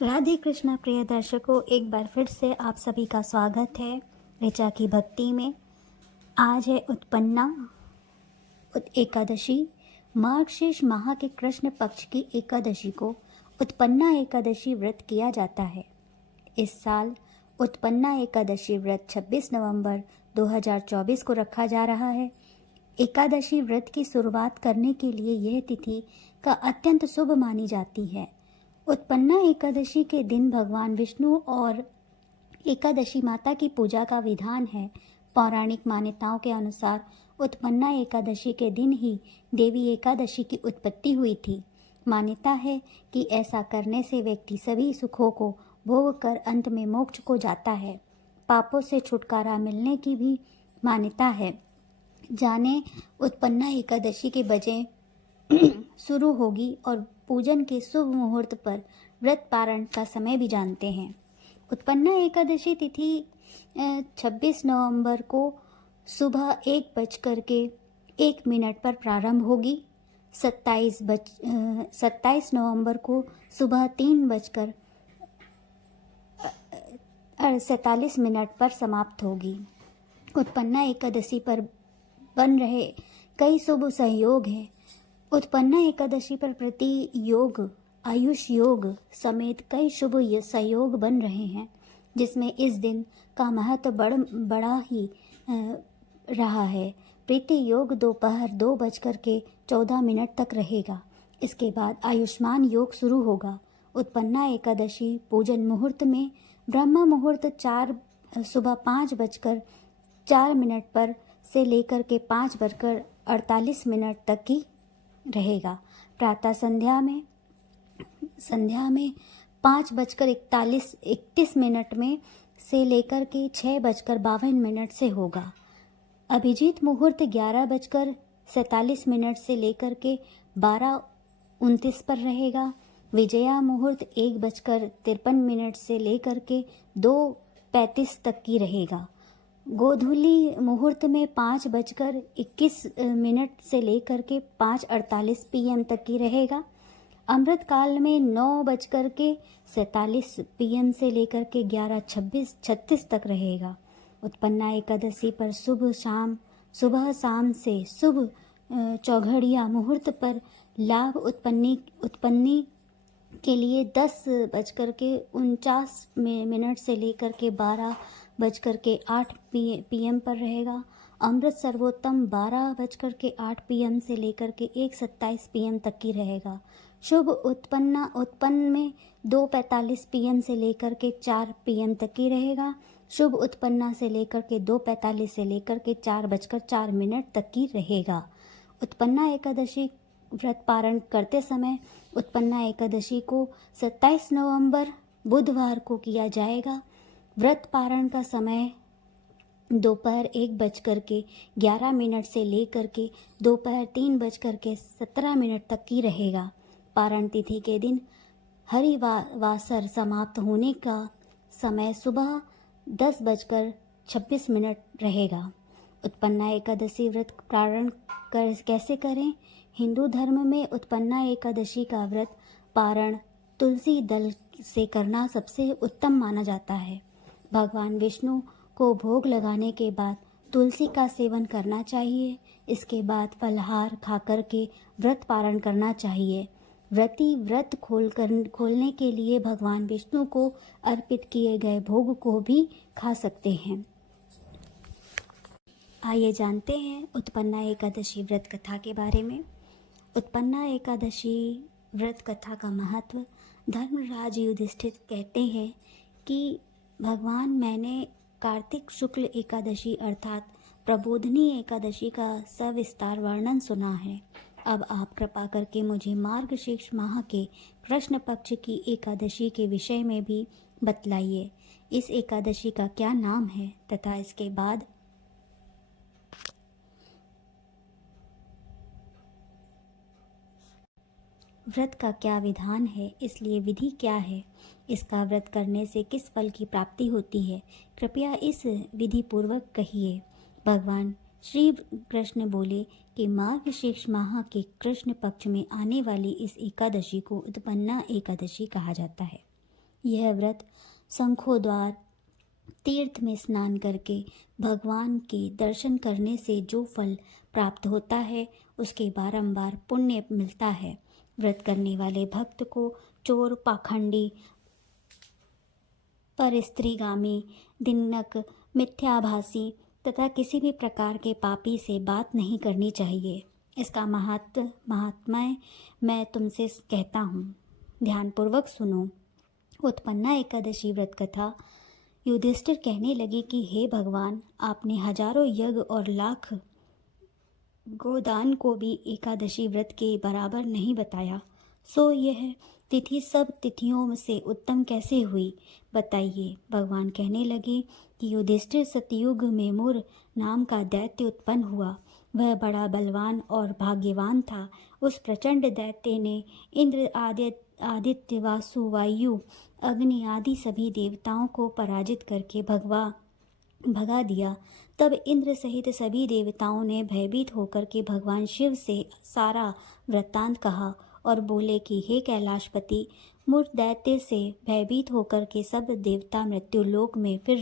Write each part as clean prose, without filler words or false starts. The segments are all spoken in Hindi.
राधे कृष्णा प्रिय दर्शकों, एक बार फिर से आप सभी का स्वागत है ऋचा की भक्ति में। आज है उत्पन्ना एकादशी। मार्गशीर्ष माह के कृष्ण पक्ष की एकादशी को उत्पन्ना एकादशी व्रत किया जाता है। इस साल उत्पन्ना एकादशी व्रत 26 नवंबर 2024 को रखा जा रहा है। एकादशी व्रत की शुरुआत करने के लिए यह तिथि का अत्यंत शुभ मानी जाती है। उत्पन्ना एकादशी के दिन भगवान विष्णु और एकादशी माता की पूजा का विधान है। पौराणिक मान्यताओं के अनुसार उत्पन्ना एकादशी के दिन ही देवी एकादशी की उत्पत्ति हुई थी। मान्यता है कि ऐसा करने से व्यक्ति सभी सुखों को भोग कर अंत में मोक्ष को जाता है। पापों से छुटकारा मिलने की भी मान्यता है। जाने उत्पन्ना एकादशी के बजे शुरू होगी और पूजन के शुभ मुहूर्त पर व्रत पारण का समय भी जानते हैं। उत्पन्ना एकादशी तिथि 26 नवंबर को सुबह 1:01 पर प्रारंभ होगी। 27 नवंबर को सुबह 3:47 पर समाप्त होगी। उत्पन्ना एकादशी पर बन रहे कई शुभ संयोग हैं। उत्पन्ना एकादशी पर प्रति योग, आयुष योग समेत कई शुभ संयोग बन रहे हैं, जिसमें इस दिन का महत्व बड़ा ही रहा है। प्रीति योग दोपहर 2:14 तक रहेगा। इसके बाद आयुष्मान योग शुरू होगा। उत्पन्ना एकादशी पूजन मुहूर्त में ब्रह्म मुहूर्त सुबह 5:04 पर से लेकर के 5:48 तक की रहेगा। प्रातः संध्या में 5:31 में से लेकर के 6:52 से होगा। अभिजीत मुहूर्त 11:47 से लेकर के 12:29 पर रहेगा। विजया मुहूर्त 1:53 से लेकर के 2:35 तक की रहेगा। गोधूली मुहूर्त में 5:21 से लेकर के 5:48 PM तक की रहेगा। अमृत काल में 9:47 PM से लेकर के 11:36 तक रहेगा। उत्पन्ना एकादशी पर सुबह शाम से शुभ चौघड़िया मुहूर्त पर लाभ उत्पन्नी के लिए 10:49 से लेकर के 12:08 PM पर रहेगा। अमृत सर्वोत्तम 12:08 PM से लेकर के 1:27 PM तक की रहेगा। शुभ उत्पन्न में 2:45 PM से लेकर के 4 PM तक की रहेगा। शुभ उत्पन्ना से लेकर के 2:45 से लेकर के 4:04 तक की रहेगा। उत्पन्ना एकादशी व्रत पारण करते समय उत्पन्ना एकादशी को 27 नवंबर बुधवार को किया जाएगा। व्रत पारण का समय दोपहर 1:11 से लेकर के दोपहर 3:17 तक की रहेगा। पारण तिथि के दिन हरिवासर समाप्त होने का समय सुबह 10:26 रहेगा। उत्पन्ना एकादशी व्रत पारण कैसे करें? हिंदू धर्म में उत्पन्ना एकादशी का व्रत पारण तुलसी दल से करना सबसे उत्तम माना जाता है। भगवान विष्णु को भोग लगाने के बाद तुलसी का सेवन करना चाहिए। इसके बाद फलहार खाकर के व्रत पारण करना चाहिए। व्रती व्रत खोलने के लिए भगवान विष्णु को अर्पित किए गए भोग को भी खा सकते हैं। आइए जानते हैं उत्पन्ना एकादशी व्रत कथा के बारे में। उत्पन्ना एकादशी व्रत कथा का महत्व। धर्मराज युधिष्ठिर कहते हैं कि भगवान, मैंने कार्तिक शुक्ल एकादशी अर्थात प्रबोधिनी एकादशी का सविस्तार वर्णन सुना है। अब आप कृपा करके मुझे मार्गशीर्ष माह के कृष्ण पक्ष की एकादशी के विषय में भी बतलाइए। इस एकादशी का क्या नाम है तथा इसके बाद व्रत का क्या विधान है, इसलिए विधि क्या है, इसका व्रत करने से किस फल की प्राप्ति होती है, कृपया इस विधि पूर्वक कहिए। भगवान श्री कृष्ण बोले कि मार्गशीर्ष माह के कृष्ण पक्ष में आने वाली इस एकादशी को उत्पन्ना एकादशी कहा जाता है। यह व्रत शंखोद्वार तीर्थ में स्नान करके भगवान के दर्शन करने से जो फल प्राप्त होता है उसके बारंबार पुण्य मिलता है। व्रत करने वाले भक्त को चोर, पाखंडी, परस्त्रीगामी, दिन्नक, मिथ्याभासी तथा किसी भी प्रकार के पापी से बात नहीं करनी चाहिए। इसका महात्म्य मैं तुमसे कहता हूँ, ध्यानपूर्वक सुनो। उत्पन्ना एकादशी व्रत कथा। युधिष्ठिर कहने लगे कि हे भगवान, आपने हजारों यज्ञ और लाख गोदान को भी एकादशी व्रत के बराबर नहीं बताया, सो यह तिथि सब तिथियों से उत्तम कैसे हुई, बताइए। भगवान कहने लगे कि युधिष्ठिर, सतयुग में मुर नाम का दैत्य उत्पन्न हुआ। वह बड़ा बलवान और भाग्यवान था। उस प्रचंड दैत्य ने इंद्र, आदित्य, वासु, वायु, अग्नि आदि सभी देवताओं को पराजित करके भगा दिया। तब इंद्र सहित सभी देवताओं ने भयभीत होकर के भगवान शिव से सारा वृत्तांत कहा और बोले कि हे कैलाशपति, मूर्ख दैत्य से भयभीत होकर के सब देवता मृत्यु लोक में फिर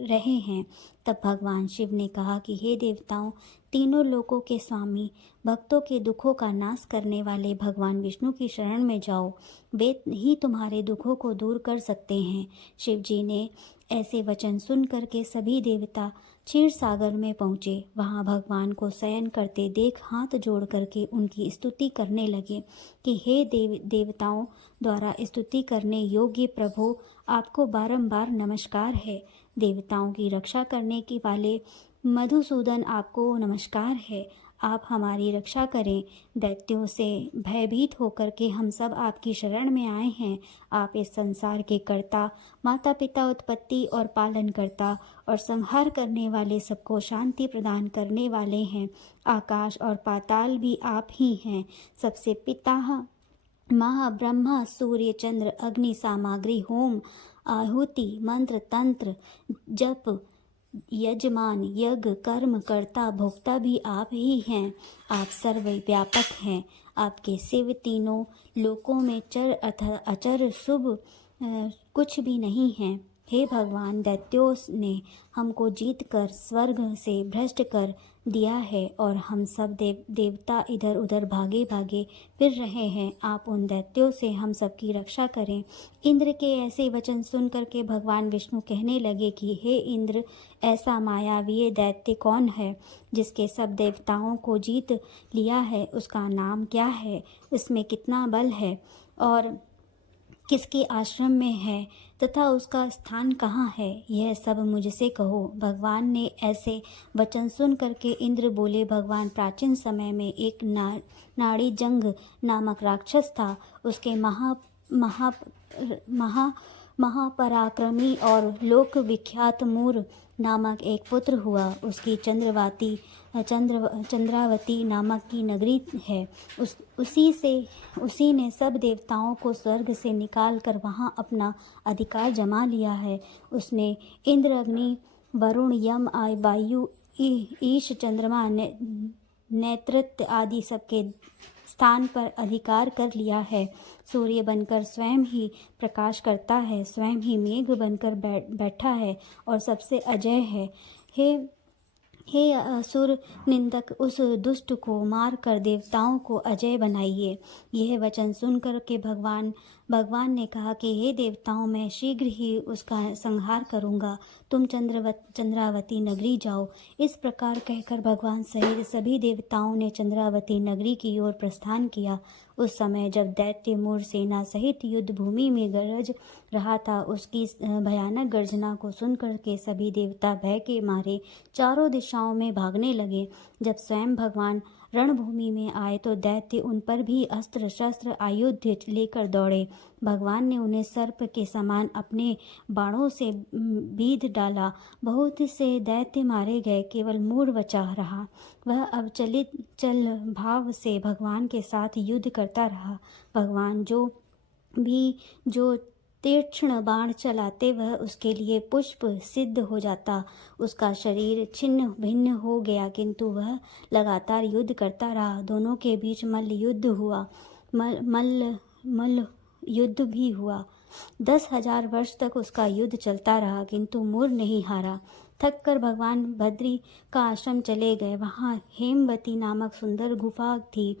रहे हैं। तब भगवान शिव ने कहा कि हे देवताओं, तीनों लोकों के स्वामी, भक्तों के दुखों का नाश करने वाले भगवान विष्णु की शरण में जाओ, वे ही तुम्हारे दुखों को दूर कर सकते हैं। शिव जी ने ऐसे वचन सुन करके सभी देवता क्षीर सागर में पहुँचे। वहाँ भगवान को शयन करते देख हाथ जोड़ करके उनकी स्तुति करने लगे कि हे देवताओं द्वारा स्तुति करने योग्य प्रभु, आपको बारंबार नमस्कार है। देवताओं की रक्षा करने के वाले मधुसूदन, आपको नमस्कार है। आप हमारी रक्षा करें। दैत्यों से भयभीत होकर के हम सब आपकी शरण में आए हैं। आप इस संसार के कर्ता, माता पिता, उत्पत्ति और पालन करता और संहार करने वाले, सबको शांति प्रदान करने वाले हैं। आकाश और पाताल भी आप ही हैं। सबसे पिता ब्रह्मा, सूर्य, चंद्र, अग्नि, सामग्री, होम, आहुति, मंत्र, तंत्र, जप, यजमान, यज्ञ, कर्म, कर्ता, भोक्ता भी आप ही हैं। आप सर्वव्यापक हैं। आपके शिव तीनों लोकों में चर अथवा अचर शुभ कुछ भी नहीं है। हे भगवान, दैत्यों ने हमको जीत कर स्वर्ग से भ्रष्ट कर दिया है और हम सब देवता इधर उधर भागे फिर रहे हैं। आप उन दैत्यों से हम सब की रक्षा करें। इंद्र के ऐसे वचन सुन करके भगवान विष्णु कहने लगे कि हे इंद्र, ऐसा मायावी दैत्य कौन है जिसके सब देवताओं को जीत लिया है? उसका नाम क्या है? उसमें कितना बल है और किसके आश्रम में है तथा उसका स्थान कहाँ है? यह सब मुझसे कहो। भगवान ने ऐसे वचन सुन करके इंद्र बोले, भगवान, प्राचीन समय में एक नाड़ी जंग नामक राक्षस था। उसके महापराक्रमी और लोक विख्यात मूर नामक एक पुत्र हुआ। उसकी चंद्रावती नामक की नगरी है। उसी ने सब देवताओं को स्वर्ग से निकाल कर वहाँ अपना अधिकार जमा लिया है। उसने इंद्र, अग्नि, वरुण, यम, वायु, ईश, चंद्रमा, नैतृत्य आदि सबके स्थान पर अधिकार कर लिया है। सूर्य बनकर स्वयं ही प्रकाश करता है, स्वयं ही मेघ बनकर बैठा है और सबसे अजय है। हे असुर निंदक, उस दुष्ट को मार कर देवताओं को अजय बनाइए। यह वचन सुनकर के भगवान ने कहा कि हे देवताओं, मैं शीघ्र ही उसका संहार करूंगा। तुम चंद्रावती नगरी जाओ। इस प्रकार कहकर भगवान सहित सभी देवताओं ने चंद्रावती नगरी की ओर प्रस्थान किया। उस समय जब दैत्य मूर सेना सहित युद्ध भूमि में गरज रहा था, उसकी भयानक गर्जना को सुनकर के सभी देवता भय के मारे चारों दिशाओं में भागने लगे। जब स्वयं भगवान रणभूमि में आए तो दैत्य उन पर भी अस्त्र शस्त्र आयुध लेकर दौड़े। भगवान ने उन्हें सर्प के समान अपने बाणों से बीध डाला। बहुत से दैत्य मारे गए, केवल मूढ़ बचा रहा। वह अब चल भाव से भगवान के साथ युद्ध करता रहा। भगवान जो तीक्ष्ण बाण चलाते वह उसके लिए पुष्प सिद्ध हो जाता। उसका शरीर छिन्न भिन्न हो गया, किंतु वह लगातार युद्ध करता रहा। दोनों के बीच मल्ल युद्ध भी हुआ। 10,000 वर्ष तक उसका युद्ध चलता रहा, किंतु मूर नहीं हारा। थक कर भगवान बद्री का आश्रम चले गए। वहाँ हेमवती नामक सुंदर गुफा थी।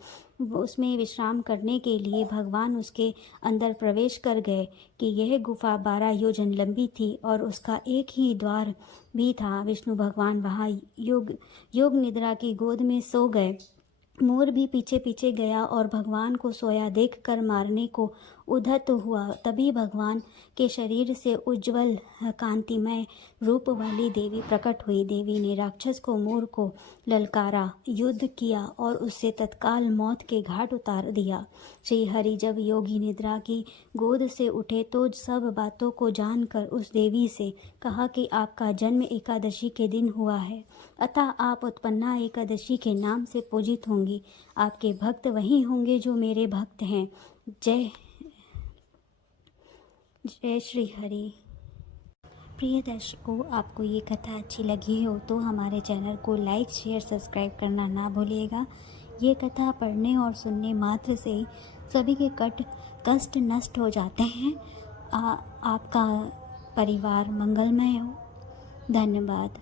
उसमें विश्राम करने के लिए भगवान उसके अंदर प्रवेश कर गए कि यह गुफा 12 योजन लंबी थी और उसका एक ही द्वार भी था। विष्णु भगवान वहाँ योग निद्रा की गोद में सो गए। मोर भी पीछे पीछे गया और भगवान को सोया देखकर मारने को उद्यत हुआ। तभी भगवान के शरीर से उज्ज्वल कांतिमय रूप वाली देवी प्रकट हुई। देवी ने राक्षस को मोर को ललकारा, युद्ध किया और उससे तत्काल मौत के घाट उतार दिया। श्री हरि जब योगी निद्रा की गोद से उठे तो सब बातों को जानकर उस देवी से कहा कि आपका जन्म एकादशी के दिन हुआ है, अतः आप उत्पन्ना एकादशी के नाम से पूजित होंगी। आपके भक्त वही होंगे जो मेरे भक्त हैं। जय जय श्री हरि। प्रिय दर्शकों, आपको ये कथा अच्छी लगी हो तो हमारे चैनल को लाइक, शेयर, सब्सक्राइब करना ना भूलिएगा। ये कथा पढ़ने और सुनने मात्र से ही सभी के कष्ट नष्ट हो जाते हैं। आपका परिवार मंगलमय हो। धन्यवाद।